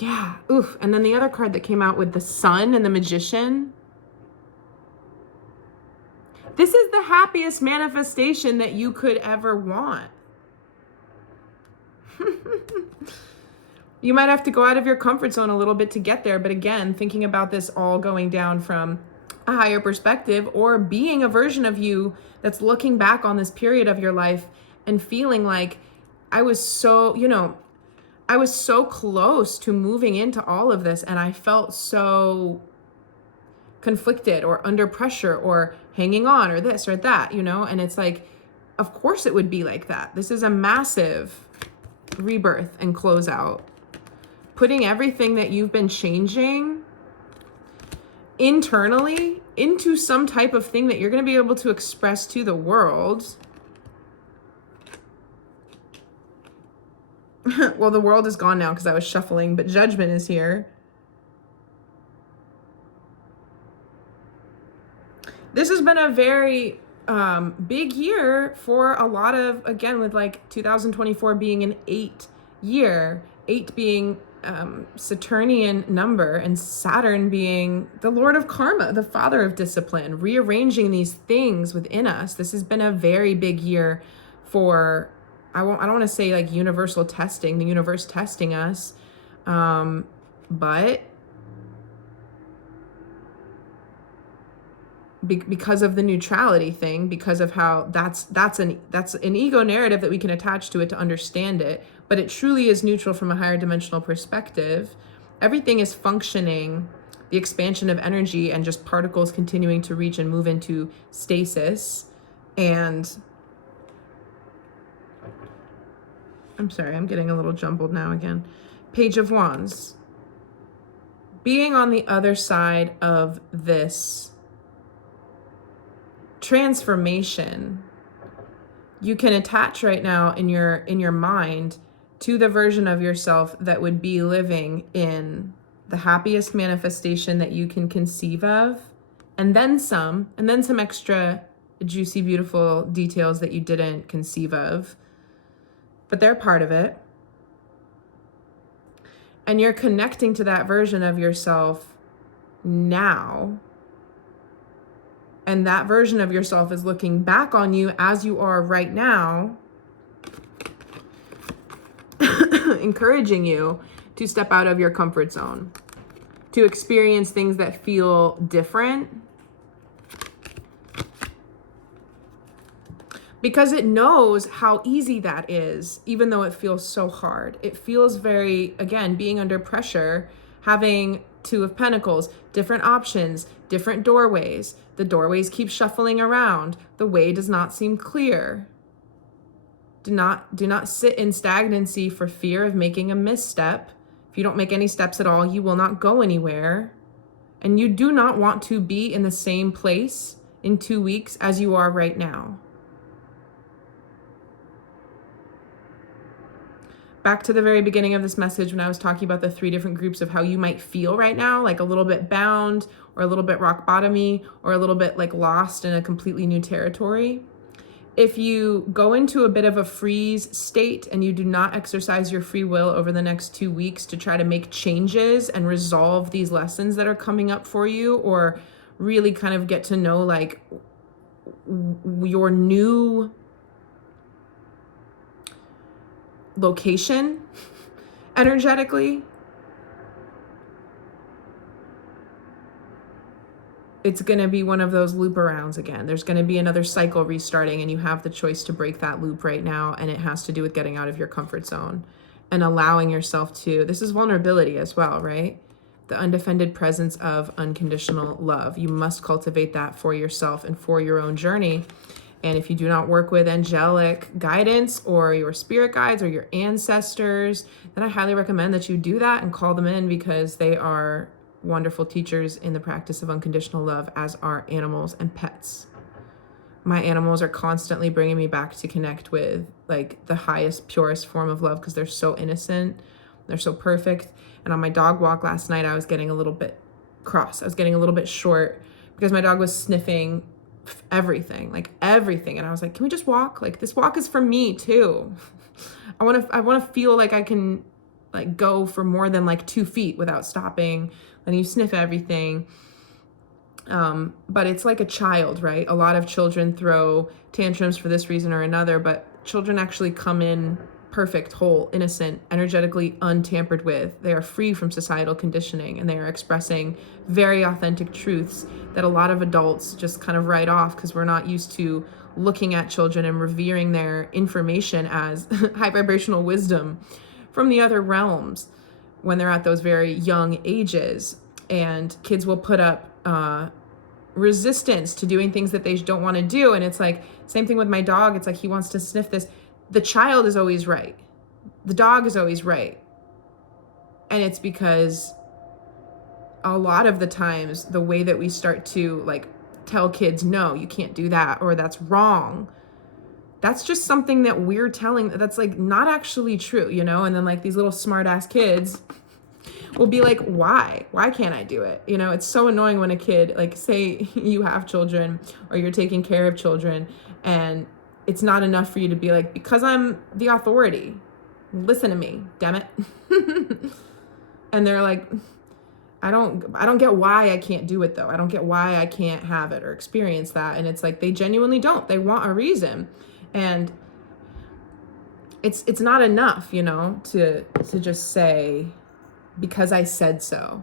Yeah, oof. And then the other card that came out with the Sun and the Magician. This is the happiest manifestation that you could ever want. You might have to go out of your comfort zone a little bit to get there. But again, thinking about this all going down from a higher perspective, or being a version of you that's looking back on this period of your life and feeling like, I was so close to moving into all of this, and I felt so conflicted or under pressure or hanging on or this or that, and it's like, of course it would be like that. This is a massive rebirth and closeout. Putting everything that you've been changing internally into some type of thing that you're going to be able to express to the world. Well, the world is gone now because I was shuffling, but Judgment is here. This has been a very big year for a lot of, again, with like 2024 being an 8 year, 8 being Saturnian number, and Saturn being the Lord of Karma, the father of discipline, rearranging these things within us. This has been a very big year for, I don't want to say like universal testing, the universe testing us, but because of the neutrality thing, because of how that's an ego narrative that we can attach to it to understand it, but it truly is neutral from a higher dimensional perspective. Everything is functioning, the expansion of energy and just particles continuing to reach and move into stasis. And I'm sorry, I'm getting a little jumbled now again. Page of Wands. Being on the other side of this transformation, you can attach right now in your mind to the version of yourself that would be living in the happiest manifestation that you can conceive of, and then some extra juicy, beautiful details that you didn't conceive of, but they're part of it. And you're connecting to that version of yourself now. And that version of yourself is looking back on you as you are right now, encouraging you to step out of your comfort zone, to experience things that feel different, because it knows how easy that is, even though it feels so hard. It feels very, again, being under pressure, having Two of Pentacles, different options, different doorways. The doorways keep shuffling around. The way does not seem clear. Do not sit in stagnancy for fear of making a misstep. If you don't make any steps at all, you will not go anywhere. And you do not want to be in the same place in 2 weeks as you are right now. Back to the very beginning of this message when I was talking about the 3 different groups of how you might feel right now, like a little bit bound, or a little bit rock bottomy, or a little bit like lost in a completely new territory. If you go into a bit of a freeze state and you do not exercise your free will over the next 2 weeks to try to make changes and resolve these lessons that are coming up for you, or really kind of get to know like your new location energetically, it's going to be one of those loop arounds again. There's going to be another cycle restarting, and you have the choice to break that loop right now. And it has to do with getting out of your comfort zone and allowing yourself to, this is vulnerability as well, right? The undefended presence of unconditional love. You must cultivate that for yourself and for your own journey. And if you do not work with angelic guidance or your spirit guides or your ancestors, then I highly recommend that you do that and call them in, because they are wonderful teachers in the practice of unconditional love, as are animals and pets. My animals are constantly bringing me back to connect with like the highest, purest form of love, because they're so innocent, they're so perfect. And on my dog walk last night, I was getting a little bit cross. I was getting a little bit short because my dog was sniffing everything. And I was like, can we just walk? Like, this walk is for me too. I want to feel like I can like go for more than like 2 feet without stopping. And you sniff everything. But it's like a child, right? A lot of children throw tantrums for this reason or another, but children actually come in perfect, whole, innocent, energetically untampered with. They are free from societal conditioning, and they are expressing very authentic truths that a lot of adults just kind of write off because we're not used to looking at children and revering their information as high vibrational wisdom from the other realms when they're at those very young ages. And kids will put up resistance to doing things that they don't want to do. And it's like, same thing with my dog. It's like, he wants to sniff this. The child is always right. The dog is always right. And it's because a lot of the times, the way that we start to like tell kids, no, you can't do that, or that's wrong, that's just something that we're telling, that's like not actually true, you know? And then like these little smart ass kids will be like, why can't I do it? You know, it's so annoying when a kid, like, say you have children or you're taking care of children, and it's not enough for you to be like, because I'm the authority, listen to me, damn it. And they're like, I don't get why I can't do it though. I don't get why I can't have it or experience that. And it's like, they genuinely don't. They want a reason. And it's not enough, you know, to just say, because I said so.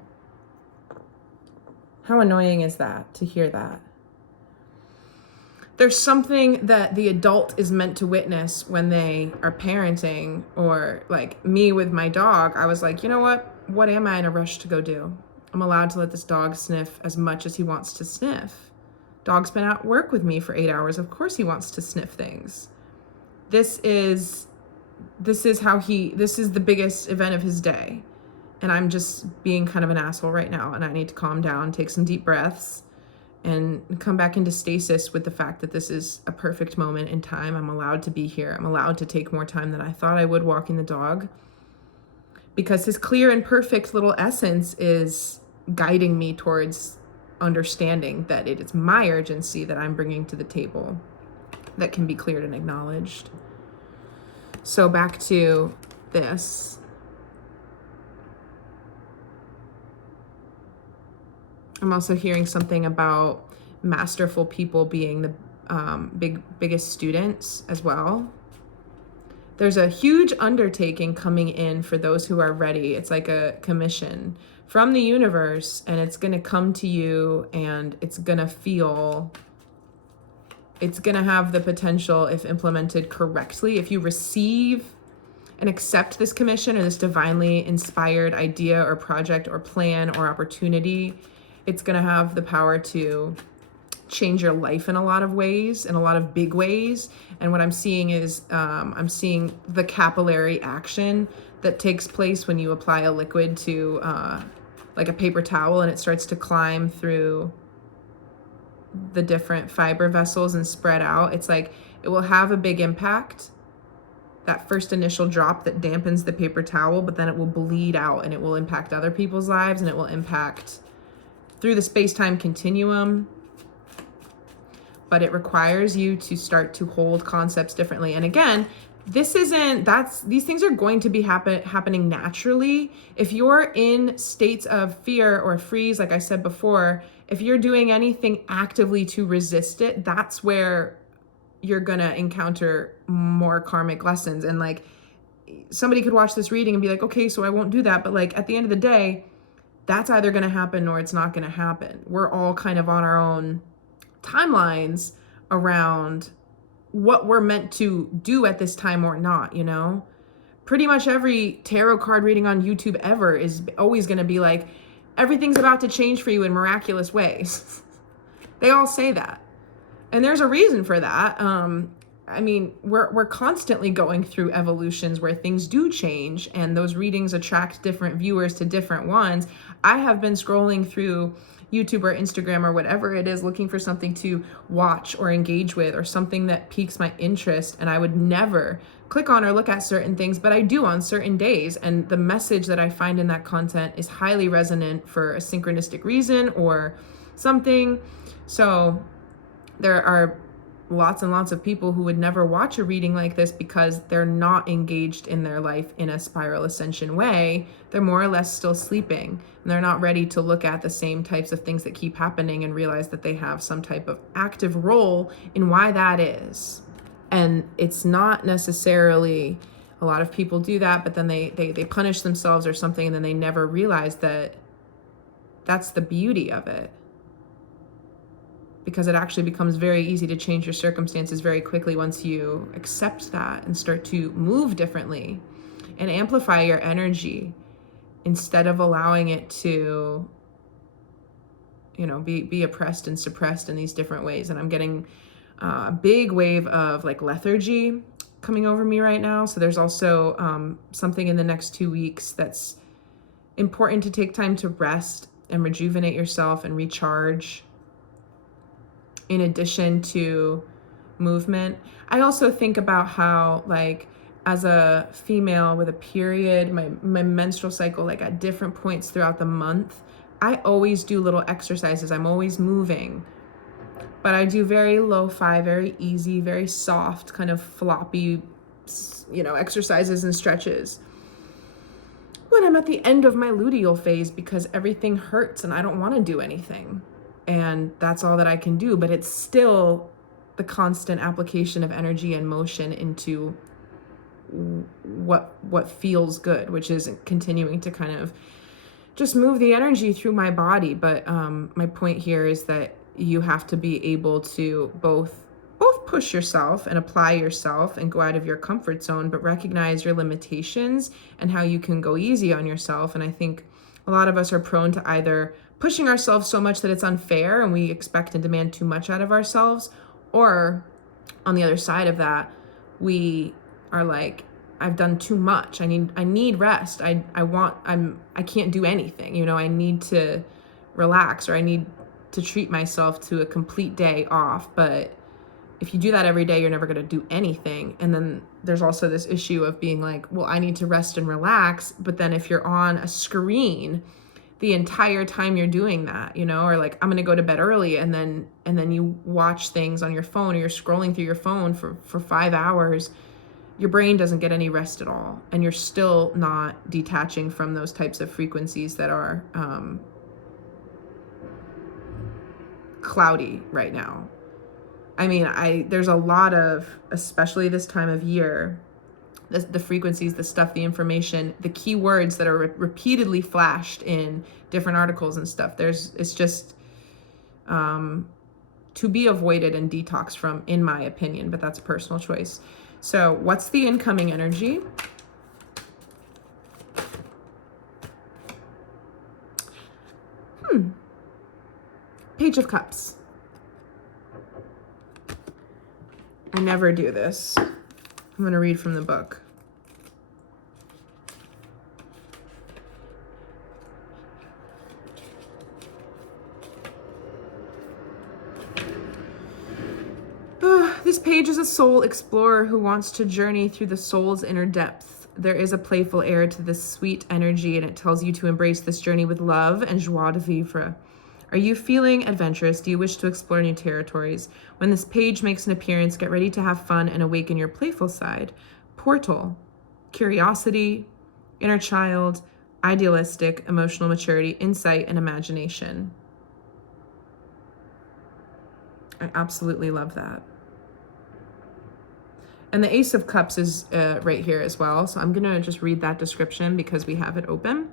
How annoying is that to hear that? There's something that the adult is meant to witness when they are parenting, or like me with my dog. I was like, you know what am I in a rush to go do? I'm allowed to let this dog sniff as much as he wants to sniff. Dog's been at work with me for 8 hours. Of course he wants to sniff things. This is the biggest event of his day. And I'm just being kind of an asshole right now, and I need to calm down, take some deep breaths, and come back into stasis with the fact that this is a perfect moment in time. I'm allowed to be here. I'm allowed to take more time than I thought I would walking the dog, because his clear and perfect little essence is guiding me towards understanding that it is my urgency that I'm bringing to the table that can be cleared and acknowledged. So back to this. I'm also hearing something about masterful people being the biggest students as well. There's a huge undertaking coming in for those who are ready. It's like a commission from the universe, and it's going to come to you, and it's going to have the potential, if implemented correctly, if you receive and accept this commission or this divinely inspired idea or project or plan or opportunity, it's going to have the power to change your life in a lot of ways, in a lot of big ways. And what I'm seeing is I'm seeing the capillary action that takes place when you apply a liquid to like a paper towel, and it starts to climb through the different fiber vessels and spread out. It's like it will have a big impact, that first initial drop that dampens the paper towel, but then it will bleed out, and it will impact other people's lives, and it will impact through the space-time continuum. But it requires you to start to hold concepts differently. And again, these things are going to be happening naturally. If you're in states of fear or freeze, like I said before, if you're doing anything actively to resist it, that's where you're gonna encounter more karmic lessons. And like, somebody could watch this reading and be like, okay, so I won't do that. But like, at the end of the day, that's either gonna happen or it's not gonna happen. We're all kind of on our own timelines around what we're meant to do at this time or not, you know? Pretty much every tarot card reading on YouTube ever is always gonna be like, everything's about to change for you in miraculous ways. They all say that. And there's a reason for that. I mean, we're constantly going through evolutions where things do change, and those readings attract different viewers to different ones. I have been scrolling through YouTube or Instagram or whatever it is, looking for something to watch or engage with, or something that piques my interest, and I would never click on or look at certain things, but I do on certain days, and the message that I find in that content is highly resonant for a synchronistic reason or something. So there are lots and lots of people who would never watch a reading like this because they're not engaged in their life in a spiral ascension way. They're more or less still sleeping, and they're not ready to look at the same types of things that keep happening and realize that they have some type of active role in why that is. And it's not necessarily, a lot of people do that, but then they punish themselves or something, and then they never realize that that's the beauty of it. Because it actually becomes very easy to change your circumstances very quickly once you accept that and start to move differently and amplify your energy instead of allowing it to, you know, be oppressed and suppressed in these different ways. And I'm getting a big wave of like lethargy coming over me right now. So there's also something in the next 2 weeks that's important to take time to rest and rejuvenate yourself and recharge, in addition to movement. I also think about how, like, as a female with a period, my menstrual cycle, like at different points throughout the month, I always do little exercises. I'm always moving, but I do very lo-fi, very easy, very soft, kind of floppy, you know, exercises and stretches when I'm at the end of my luteal phase, because everything hurts and I don't want to do anything. And that's all that I can do, but it's still the constant application of energy and motion into what feels good, which is continuing to kind of just move the energy through my body. But my point here is that you have to be able to both push yourself and apply yourself and go out of your comfort zone, but recognize your limitations and how you can go easy on yourself. And I think a lot of us are prone to either pushing ourselves so much that it's unfair and we expect and demand too much out of ourselves, or on the other side of that, we are like, I've done too much. I need rest. I can't do anything. You know, I need to relax, or I need to treat myself to a complete day off. But if you do that every day, you're never going to do anything. And then there's also this issue of being like, well, I need to rest and relax. But then if you're on a screen the entire time you're doing that, you know, or like, I'm going to go to bed early, and then you watch things on your phone, or you're scrolling through your phone for 5 hours, your brain doesn't get any rest at all. And you're still not detaching from those types of frequencies that are cloudy right now. I mean, there's a lot of, especially this time of year, the frequencies, the stuff, the information, the keywords that are repeatedly flashed in different articles and stuff. It's just to be avoided and detoxed from, in my opinion, but that's a personal choice. So what's the incoming energy? Page of Cups. I never do this. I'm going to read from the book. This page is a soul explorer who wants to journey through the soul's inner depths. There is a playful air to this sweet energy, and it tells you to embrace this journey with love and joie de vivre. Are you feeling adventurous? Do you wish to explore new territories? When this page makes an appearance, get ready to have fun and awaken your playful side. Portal, curiosity, inner child, idealistic, emotional maturity, insight, and imagination. I absolutely love that. And the Ace of Cups is right here as well. So I'm going to just read that description because we have it open.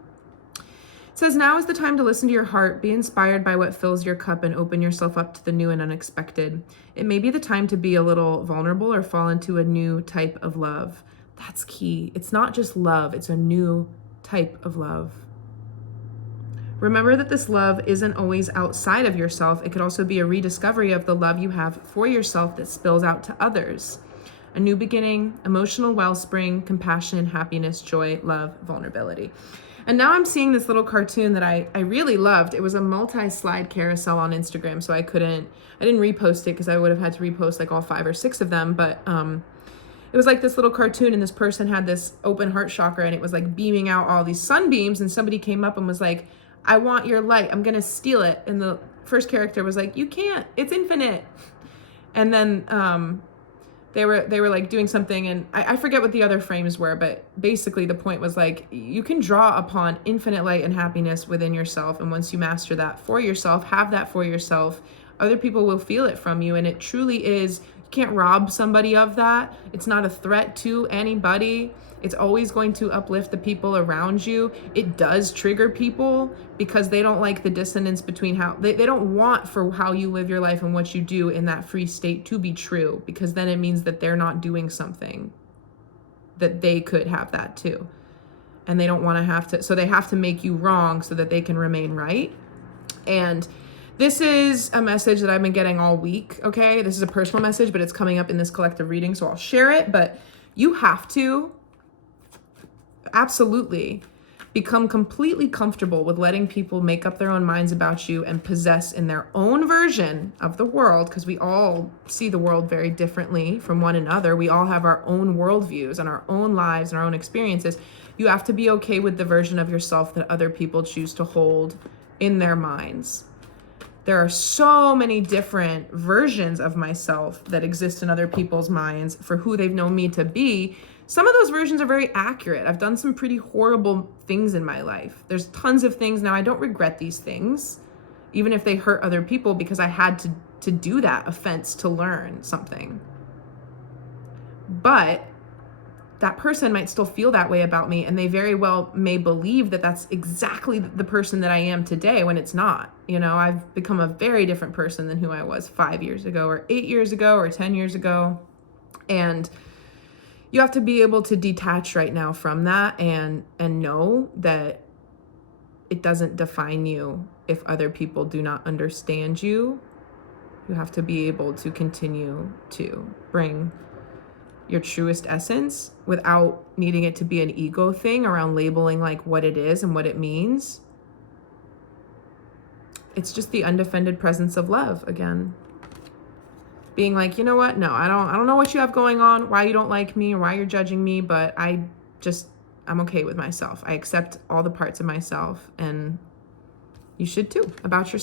It says, now is the time to listen to your heart, be inspired by what fills your cup, and open yourself up to the new and unexpected. It may be the time to be a little vulnerable or fall into a new type of love. That's key. It's not just love, it's a new type of love. Remember that this love isn't always outside of yourself. It could also be a rediscovery of the love you have for yourself that spills out to others. A new beginning, emotional wellspring, compassion, happiness, joy, love, vulnerability. And now I'm seeing this little cartoon that I really loved. It was a multi-slide carousel on Instagram, so I didn't repost it because I would have had to repost like all 5 or 6 of them, but it was like this little cartoon, and this person had this open heart chakra, and it was like beaming out all these sunbeams, and somebody came up and was like, I want your light, I'm gonna steal it. And the first character was like, you can't, it's infinite. And then they were like doing something, and I forget what the other frames were, but basically the point was like, you can draw upon infinite light and happiness within yourself, and once you master that for yourself, have that for yourself, other people will feel it from you. And it truly is, you can't rob somebody of that. It's not a threat to anybody. It's always going to uplift the people around you. It does trigger people because they don't like the dissonance between how they don't want for how you live your life and what you do in that free state to be true, because then it means that they're not doing something that they could have that too. And they don't want to have to, so they have to make you wrong so that they can remain right. And this is a message that I've been getting all week, okay? This is a personal message, but it's coming up in this collective reading, so I'll share it. But you have to absolutely become completely comfortable with letting people make up their own minds about you and possess in their own version of the world, because we all see the world very differently from one another. We all have our own worldviews and our own lives and our own experiences. You have to be okay with the version of yourself that other people choose to hold in their minds. There are so many different versions of myself that exist in other people's minds for who they've known me to be. Some of those versions are very accurate. I've done some pretty horrible things in my life. There's tons of things now. I don't regret these things, even if they hurt other people, because I had to do that offense to learn something. But that person might still feel that way about me, and they very well may believe that that's exactly the person that I am today, when it's not. You know, I've become a very different person than who I was 5 years ago or 8 years ago or 10 years ago. And you have to be able to detach right now from that and know that it doesn't define you if other people do not understand you. You have to be able to continue to bring your truest essence without needing it to be an ego thing around labeling like what it is and what it means. It's just the undefended presence of love again. Being like, you know what? No, I don't know what you have going on, why you don't like me or why you're judging me, but I'm okay with myself. I accept all the parts of myself, and you should too, about yourself.